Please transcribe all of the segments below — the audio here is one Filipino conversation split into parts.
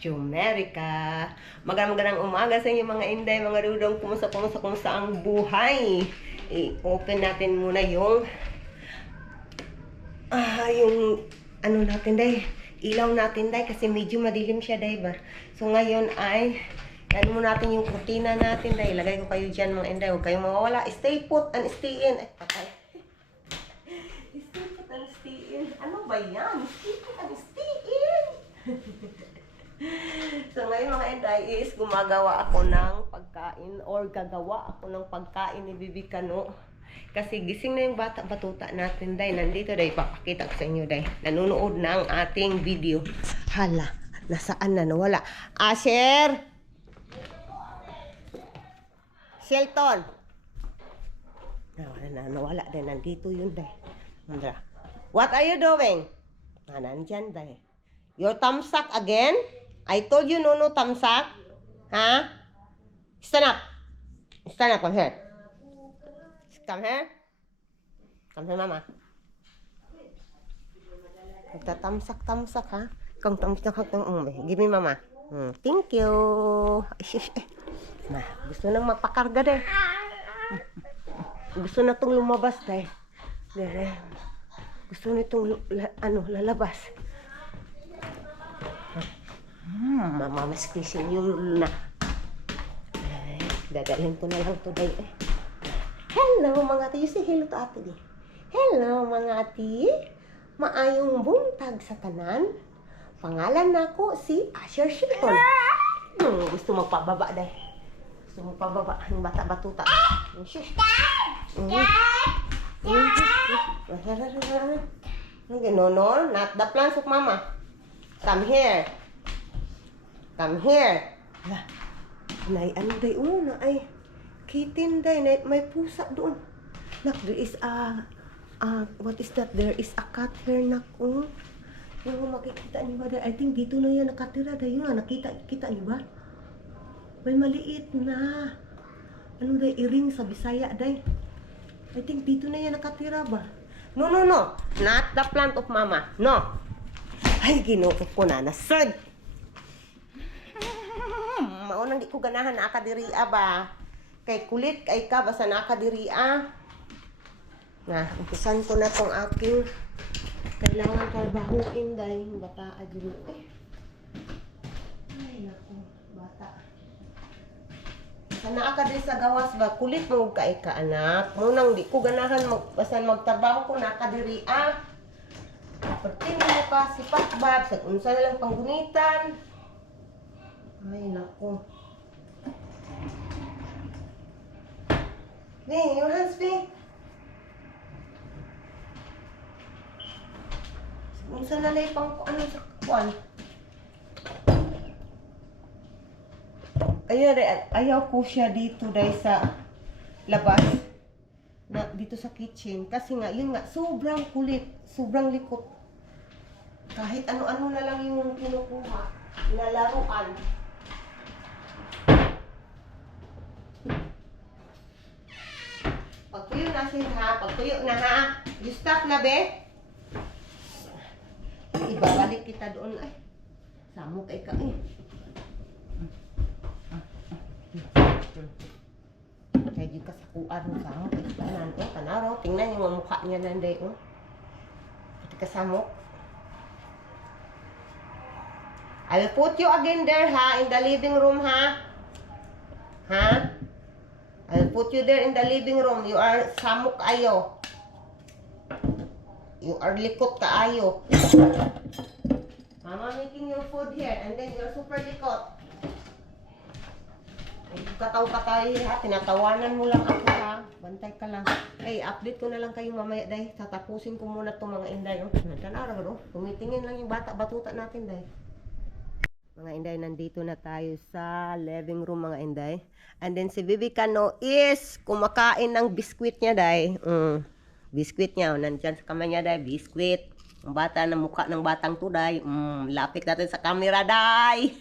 Jumerica. Magandang umaga sa inyo mga inday, mga dudong. Kumusta ang buhay? I-open natin muna yung ano natin day, ilaw natin day kasi medyo madilim siya day ba. So ngayon ay ano mo natin yung kurtina natin day. Ilagay ko kayo dyan mga inday. Huwag kayong mawawala. Stay put and stay in. Ay, patay. Stay put and stay in. Ano ba yan? Stay put and stay in. So ngayon mga inday is gumagawa ako ng pagkain or gagawa ako ng pagkain ni Bibi Kano. Kasi gising na yung bata batuta natin day. Nandito day, papakita ko sa inyo day. Nanonood na ang ating video. Hala, nasaan na nawala? Asher! Shelton! Nawala day. Nandito yun day. What are you doing? Nandyan day. Your thumbsuck again? I told you no thumbsuck. Huh? Stand up. Stand up, come here. Come here. Come here, mama. Tamsak, ha? Kung tamsak, give me, mama. Thank you. Nah, gusto nang magpakarga, deh. Gusto na itong lumabas, deh. Gusto na itong, lalabas. Mama, mas kissing you na. Dadalhin ko na lang ito, deh. Hello mga ati, you say hello to ate di. Hello mga ati, maayong buntag sa tanan. Pangalan nako si Asher Shelton. Gusto magpababa day. Gusto magpababa ng bata batuta. No, not the plans of mama. Come here. Come here. Nay, ano day una ay kitten day, may pusa doon. Nak, there is what is that? There is a cat here, nak. Yung makikita niyo ba? I think dito na yan nakatira. Dahil yun, nakita niyo ba? May maliit na, ano day, iring sa Bisaya day. I think dito na yan nakatira ba? No. Not the plant of mama. No. Ay, ginoo ko na. Nasad. Maunang di ko ganahan na akadiriya ba? Kay kulit kay ka basta nakadiriya. Na, umpisan ko na tong aking kailangan trabahuin dahil bata adyo. Ay nako, bata. Sana ka din sa gawas ba kulit mo kay ka anak. Munang di ko ganahan basta magtrabaho ko nakadiriya. Perting mo ka si Pakbab sa unsa na lang panggunitan. Ay nako. Hey, your hands, Bing. Minsan na lang pang ano sa kuwan. Ayaw ko siya dito dahil sa labas. Na, dito sa kitchen. Kasi nga, yun nga, sobrang kulit. Sobrang likot. Kahit ano-ano na lang yung kinukuha. Nalaruan. Pagtuyo na siya ha. Pagtuyo na ha. You stop na be. Ibabalik kita doon. Ay. Samo kay ka eh. Kaya di ka sa kuan mo samo kay kanan. Kanaro. Tingnan yung mukha niya nanday. Pati kasamok. I will put you again there ha. In the living room ha. Ha? I'll put you there in the living room. You are samok ayo. You are likot kaayo. Mama making your food here and then you're super likot. Kataw-katay ha. Tinatawanan mo lang ako ha. Bantay ka lang. Ay, update ko na lang kayo mamaya day. Tatapusin ko muna itong mga inday. Tanara ba do? Tumitingin lang yung bata batuta natin day. Mga inday, nandito na tayo sa living room mga inday. And then si Bibi Kano is kumakain ng biskwit niya day. Biskwit niya. Nandyan sa kamay niya day. Biskwit. Ang bata na mukha ng batang to day. Lapit natin sa camera day.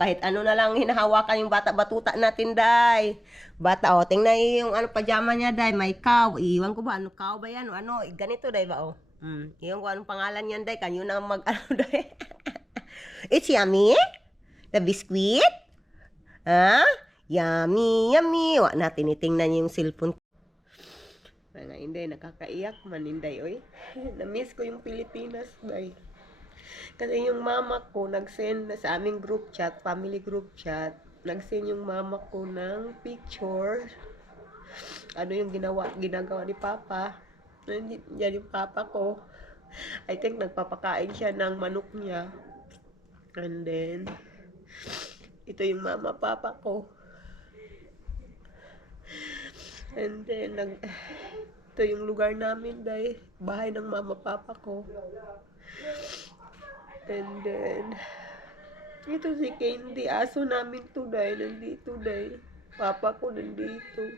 Kahit ano na lang hinahawakan yung bata batuta natin day. Bata tingnan yung pajama niya day. May cow. Iwan ko ba? Ano cow ba yan? Ganito day ba Iwan ko anong pangalan yan day. Kanyo na day. It's yummy? The biscuit? Ha? Yummy, yummy. Wa natin itingnan yung cellphone. Mga Inday, nakakaiyak man Inday, oy. Na-miss ko yung Pilipinas, day. Kasi yung mama ko nag-send sa aming group chat, family group chat, nag-send yung mama ko ng picture. Ano yung ginagawa ni Papa. Yan yung Papa ko. I think nagpapakain siya ng manok niya. And then, ito yung mama Papa ko. And then, ito yung lugar namin, day. Bahay ng mama Papa ko. And then, ito si Candy. Aso namin today. Nandito, day. Papa ko nandito.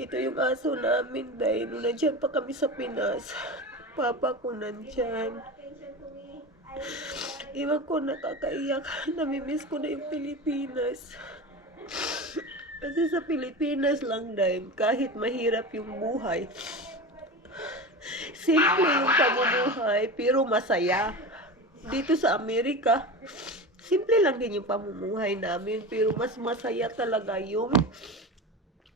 Ito yung aso namin, day. Nung nandyan pa kami sa Pinas. Papa ko nandyan. Iwan ko, nakakaiyak. Namimiss ko na yung Pilipinas. Kasi sa Pilipinas lang, day, kahit mahirap yung buhay, simple yung pamumuhay, pero masaya. Dito sa Amerika, simple lang din yung pamumuhay namin, pero mas masaya talaga yung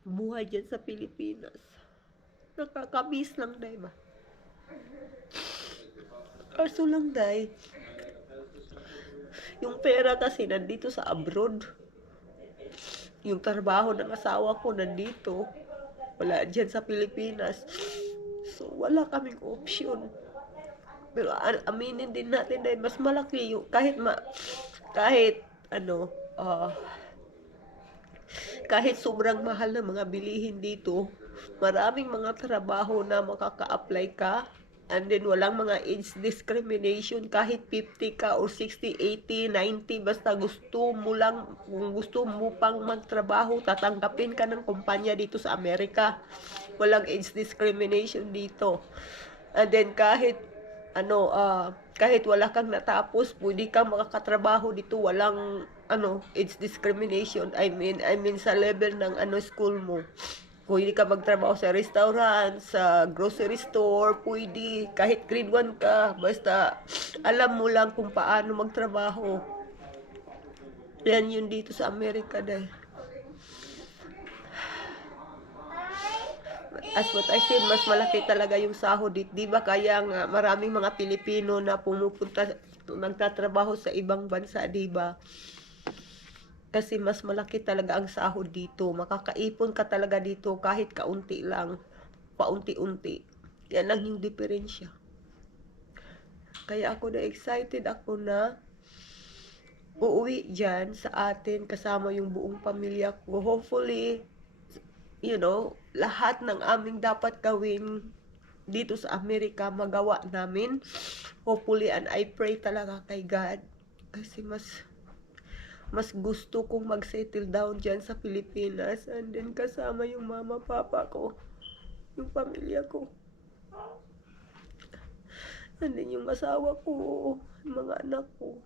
buhay dyan sa Pilipinas. Nakakamiss lang, day ba? Kaso lang, day, yung pera kasi nandito sa abroad. Yung trabaho ng asawa ko nandito. Wala dyan sa Pilipinas. So, wala kaming option. Pero aminin din natin dahil mas malaki yung kahit sobrang mahal na mga bilihin dito, maraming mga trabaho na makaka-apply ka. And then, walang mga age discrimination. Kahit 50 ka or 60, 80, 90, basta gusto mo lang, kung gusto mo pang magtrabaho, tatanggapin ka ng kumpanya dito sa Amerika. Walang age discrimination dito. And then, kahit wala kang natapos, pwede kang makakatrabaho dito. Walang, age discrimination. I mean, sa level ng, school mo. Pwede ka magtrabaho sa restaurant, sa grocery store, pwede. Kahit grade 1 ka, basta alam mo lang kung paano magtrabaho. Yan yun dito sa Amerika, dahil. As what I said, mas malaki talaga yung sahod dito. Diba kaya nga maraming mga Pilipino na pumupunta, nagtatrabaho sa ibang bansa, diba? Kasi mas malaki talaga ang sahod dito. Makakaipon ka talaga dito kahit kaunti lang. Paunti-unti. Yan lang yung diferensya. Kaya ako na excited ako na uuwi dyan sa atin kasama yung buong pamilya ko. Hopefully, lahat ng aming dapat gawin dito sa Amerika magawa namin. Hopefully, and I pray talaga kay God. Kasi mas gusto kong mag-settle down dyan sa Pilipinas and then kasama yung mama, papa ko, yung pamilya ko, and then yung asawa ko, yung mga anak ko.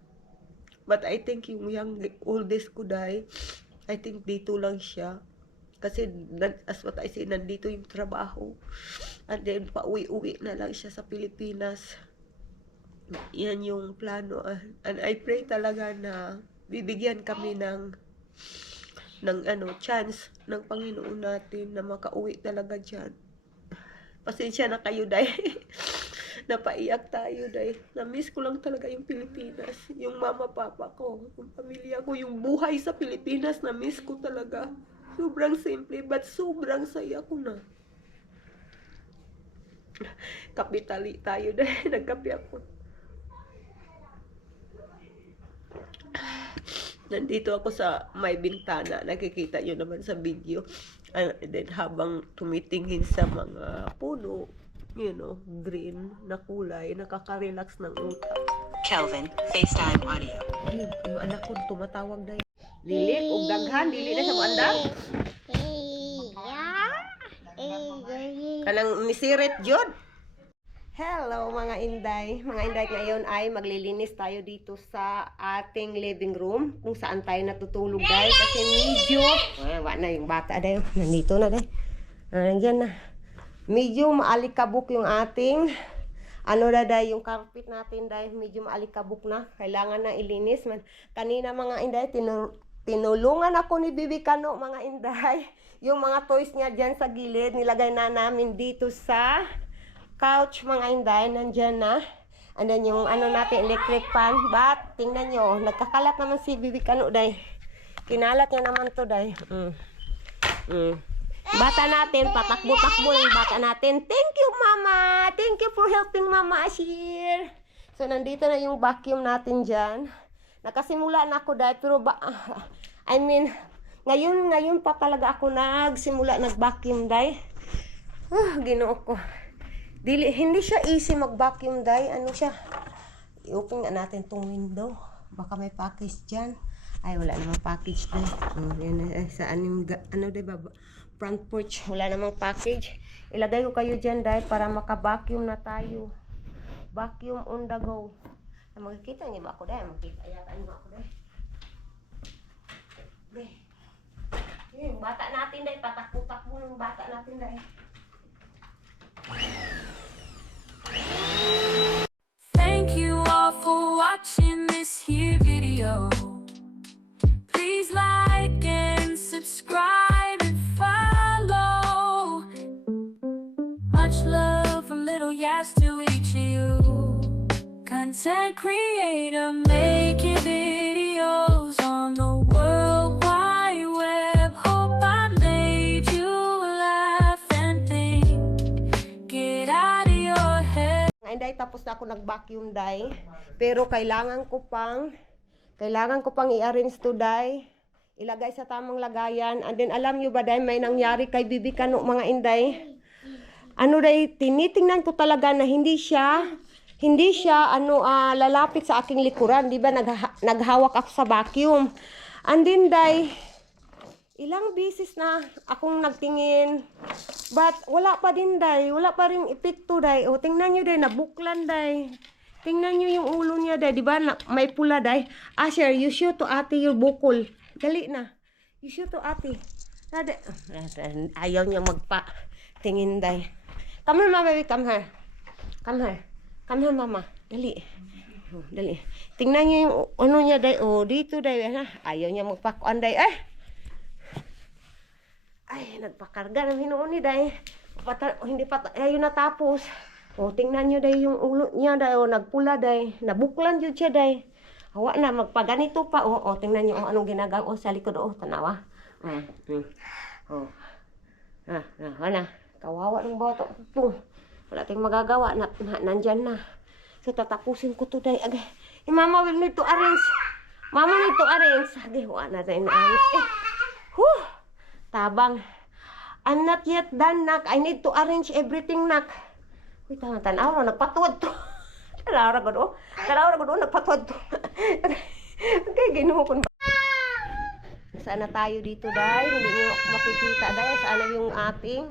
But I think yung oldest ko, day, I think dito lang siya. Kasi as what I say, nandito yung trabaho. And then pauwi-uwi na lang siya sa Pilipinas. Yan yung plano. And I pray talaga na bibigyan kami ng chance ng Panginoon natin na makauwi talaga dyan. Pasensya na kayo, day. Napaiyak tayo, day. Na-miss ko lang talaga yung Pilipinas. Yung mama, papa ko, yung pamilya ko, yung buhay sa Pilipinas, na-miss ko talaga. Sobrang simple, but sobrang saya ko na. Kapitali tayo, day. Nagkape ako. Nandito ako sa may bintana, nakikita nyo naman sa video. And then habang tumitingin sa mga puno, green na kulay, nakaka-relax ng utak. Kelvin, FaceTime audio. Ay, yung anak ko tumatawag na yun. Lilit, o daghan, dili na sa muandang. Kanang misirit, Jod. Hello mga Inday. Mga Inday, ngayon ay maglilinis tayo dito sa ating living room kung saan tayo natutulog, day. Kasi medyo, wala na yung bata, day. Nandito na, day. Nandiyan na. Medyo maalikabok yung ating Ano na day, yung carpet natin day, medyo maalikabok na. Kailangan na ilinis man. Kanina mga inday, tinulungan ako ni Bibi Kano mga inday. Yung mga toys niya dyan sa gilid, nilagay na namin dito sa couch mga inday, nandyan na. And then yung ano natin, electric fan. But, tingnan nyo, nagkakalat naman si Bibi Kano, day. Kinalat niya naman to, day. Bata natin, patakbo-takbo yung bata natin. Thank you, Mama! Thank you for helping Mama Ashir. So, nandito na yung vacuum natin dyan. Nakasimula na ako, day. Pero, ngayon pa talaga ako nag-vacuum, day. Ginoo ko. Hindi siya easy mag-vacuum, day. Ano siya? I-open nga natin tong window. Baka may package dyan. Ay, wala namang package, day. Sa day, front porch. Wala namang package. Ilagay ko kayo dyan, day, para maka-vacuum na tayo. Vacuum on the go. Makikita niyo ba ako, day? Makikita yata niyo ba ako, day? Day. Yung bata natin, day. Patakbo-takbo yung bata natin, day. Thank you all for watching this here video. Please like and subscribe and follow. Much love from Little Yas to each of you. Content creator making videos on the World Wide Web. Hope I made you laugh and think. Get out of your head. Inday, tapos na ako nag-vacuum, day. Pero kailangan ko pang i-arrange to, day. Ilagay sa tamang lagayan. And then, alam nyo ba, day, may nangyari kay Bibi Kano, mga inday. Ano, day, tinitingnan ko talaga na hindi siya lalapit sa aking likuran. Di ba, naghawak ako sa vacuum. And then, day, ilang beses na akong nagtingin. But, wala pa din, day. Wala pa rin epekto, day. O, tingnan nyo, day, nabuklan, day. Tingnan nyo yung ulo niya, day. Diba, may pula, day. Asher, you show to ate your bukol. Dali na. You show to ate. Ayaw niya magpa-tingin, day. Come here, mama, baby. Come here. Come here. Come here, mama. Dali. Oh, dali. Tingnan nyo yung ano niya, day. O, dito, day. Ayaw niya magpa-kuan, day. Ay, nagpakarga ng hinuon ni day. Hindi pa ayun natapos. O, tingnan nyo day yung ulo niya, day. O, nagpula, day. Nabuklan yun siya, day. Hawa na, magpaganito pa. O, tingnan nyo anong ginagawa sa likod. O, tanawa. Wala. Kawawa ng bata. Wala tayong magagawa. Nandyan na. So, tatapusin ko to, day. Agay. Mama will need to arrange. Mama need to arrange. Agay, wala na tayo na arrange. Tabang. I'm not yet done, nak. I need to arrange everything, nak. Uy, tanaw, nagpatuwad to. Tanaw ko doon, nagpatuwad to. Okay, ginuho ko. Saan na tayo dito, day? Hindi nyo makikita, day. Saan na yung ating?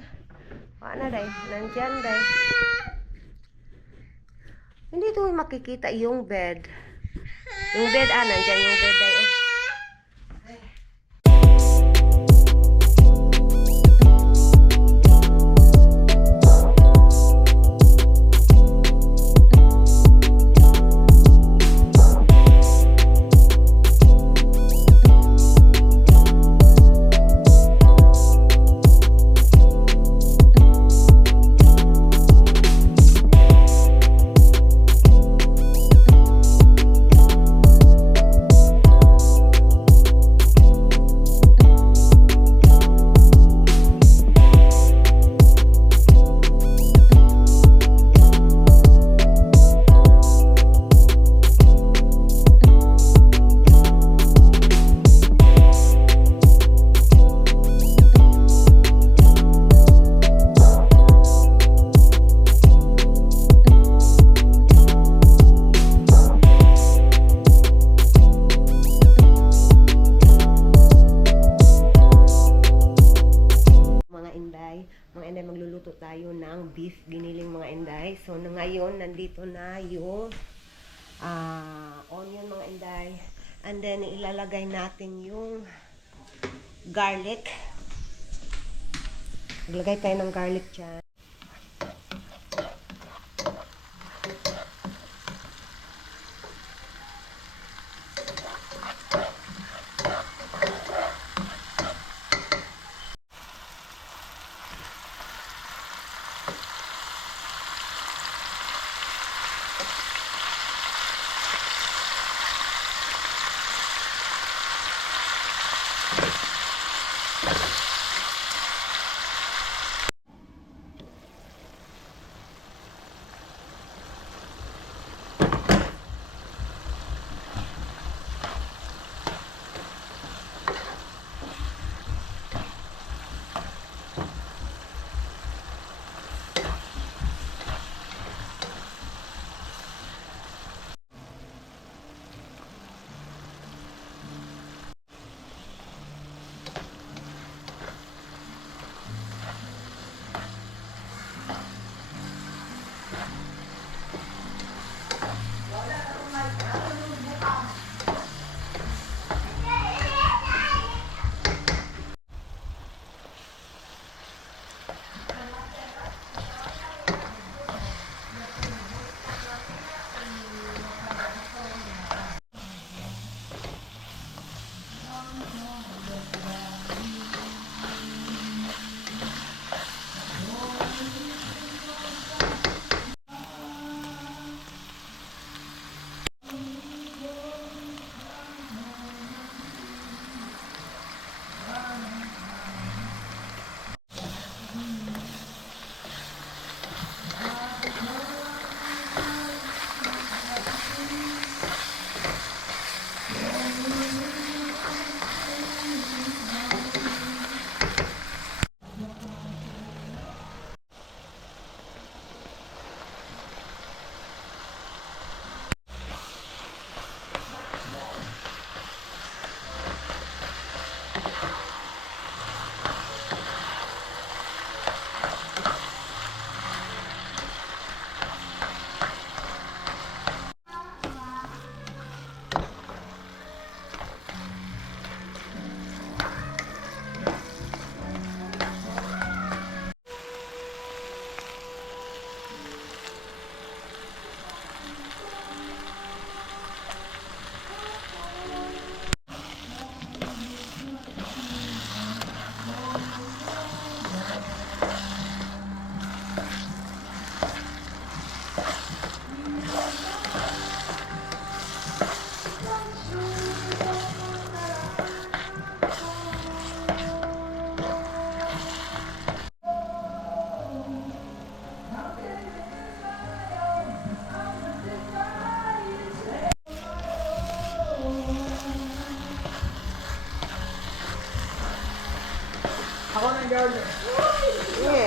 Wala na, day. Nandyan, day. Hindi ito makikita yung bed. Yung bed, nandyan yung bed, day. Oh. magluluto tayo ng beef giniling mga inday. So ngayon nandito na yung onion mga inday. And then ilalagay natin yung garlic. Maglagay tayo ng garlic dyan.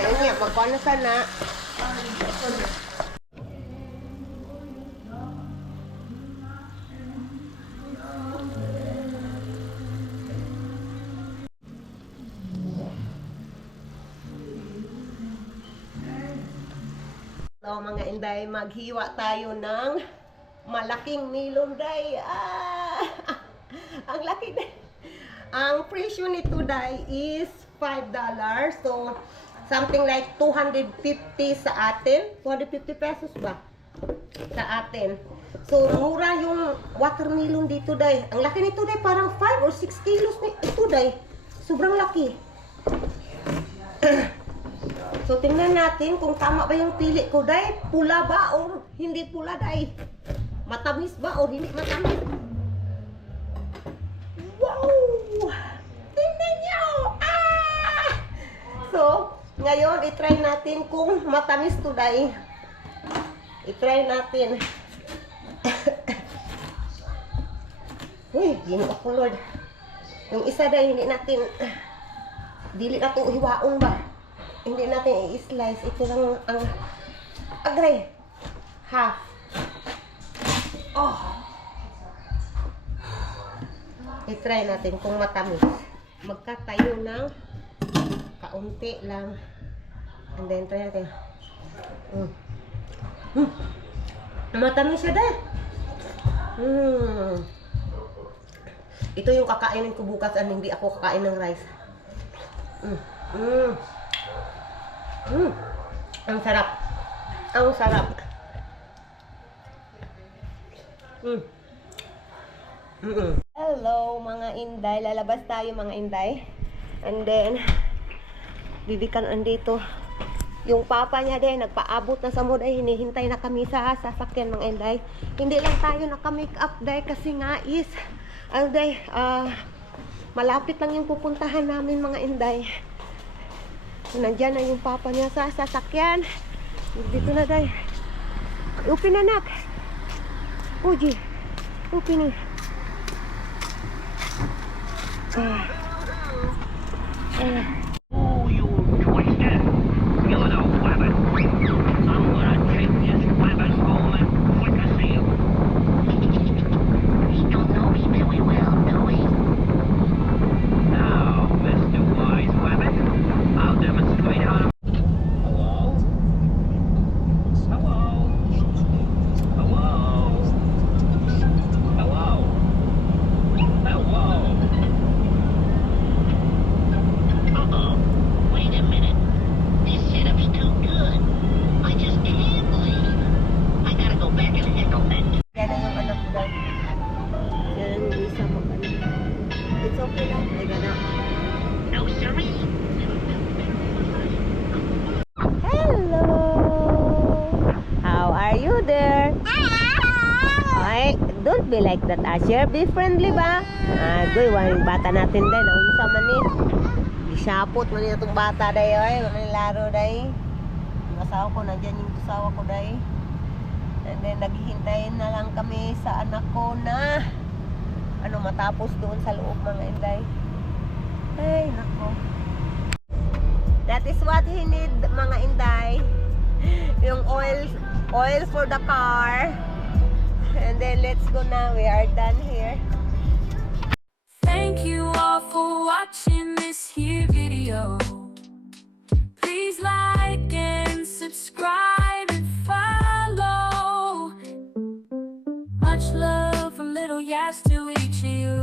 Ini magkano sana? So mga inday, maghiwa tayo ng malaking nilong day. Ang laki day. Ang presyo nito day is $5. So, something like 250 sa atin. 250 pesos ba? Sa atin. So, mura yung watermelon dito, day. Ang laki nito, day. Parang 5 or 6 kilos ito, day. Sobrang laki. So, tingnan natin kung tama ba yung pili ko, day. Pula ba or hindi pula, day? Matamis ba or hindi matamis? Wow! Tingnan nyo! So, ngayon, itry natin kung matamis to, day. Itry natin. Uy, gino ako, Lord. Yung isa, day, hindi natin, dili na itong hiwaon ba? Hindi natin i-slice. Ito lang ang agray. Half. Oh. I-try natin kung matamis. Magkatayo ng kaunti lang. And then, try natin. Matamis siya dahil. Ito yung kakainin ko bukas at hindi ako kakain ng rice. Ang sarap. Ang sarap. Hello mga inday, lalabas tayo mga inday. And then bibikan andito. Yung papa niya din nagpaabot na sa mood ay hinihintay na kami sa sasakyan mga inday. Hindi lang tayo naka-make up day kasi nga is day, malapit lang yung pupuntahan namin mga inday. Nandiyan na yung papa niya sa sasakyan. Dito na day. Upin anak. Uji. Upin ni. Oh, you twisted. You're the weapon. I'm gonna take this weapon home and fricassee you. We don't know me very well, do we? Now, Mr. Wise Weapon, I'll demonstrate how to... Hello? Hello? Hello? Hello? Hello? Uh-oh. Wait a minute. This setup's too good. I just can't believe. I gotta go back and heckle that. Yan na yung anak ko. Yan yung isa mo pa. It's okay lang. Ay gana. No, siree. Hello! How are you there? Ay, don't be like that, Asher. Be friendly ba? Goy, yung bata natin din. Naunsa man ni. Isapot man niya itong bata day. Ay, manilaro day. Yung asawa ko, nandyan yung asawa ko day. And then, naghihintayin na lang kami sa anak ko na matapos doon sa loob mga inday. Ay, nako. That is what he need mga inday. Yung oil for the car. And then let's go now. We are done here. Thank you all for watching this here video. Please like and subscribe and follow. Much love from Little Yas to each of you.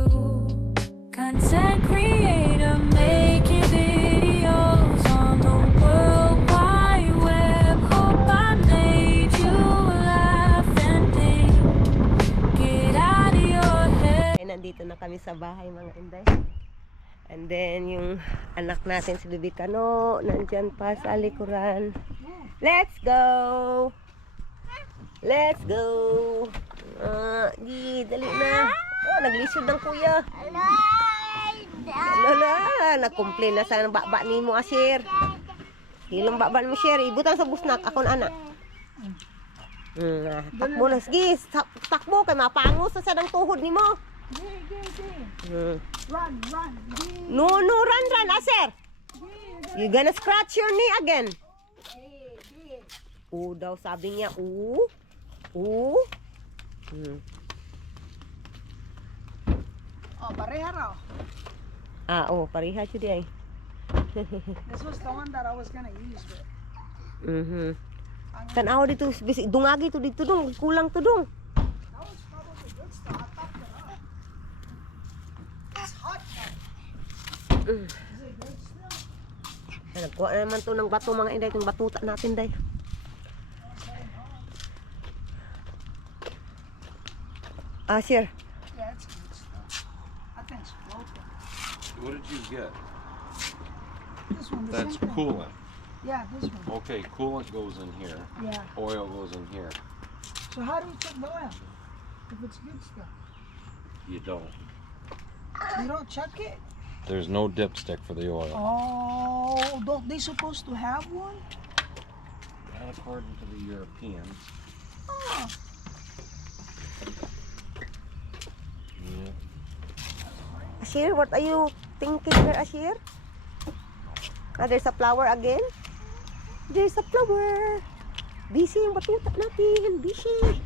Content creator making videos on the World Wide Web. Hope I made you laugh and think. Get out of your head. Ay, nandito na kami sa bahay mga inday. And then yung anak natin si Bibi Kano nandyan pa sa likuran. Let's go! Let's go! Dali na. Oh, naglisod ng kuya. Lola, nag-complain na sa baba ni mo, Asher. Hilong baba mo, Asher. Ibutan sa busnak. Ako na anak. Takbo na. Sige, takbo. Kay mapangos sa sadang tuhod ni mo. Run. No, run, Asher. You gonna scratch your knee again. Daw, sabi niya. Oh, pareha raw. Pareha siya di ay. This was the one that I was gonna use, but Tanaw dito, bisig dungagi to dito dong, kulang to dong. that was probably good stuff. I topped it up. It's hot. Is it good still? Nagkuha na naman to ng bato mga inday, itong batuta natin day. Asher. Yeah, it's good stuff. I think it's floating. What did you get? This one, the That's same one. coolant. Yeah, this one. Okay, coolant goes in here. Yeah. Oil goes in here. So how do you check the oil? If it's good stuff, You don't. you don't check it. There's no dipstick for the oil. Oh, don't they supposed to have one? Not according to the Europeans. Oh, Yeah. Asher, what are you thinking there, Asher? There's a flower again? There's a flower. Busy yung batuta natin. Busy.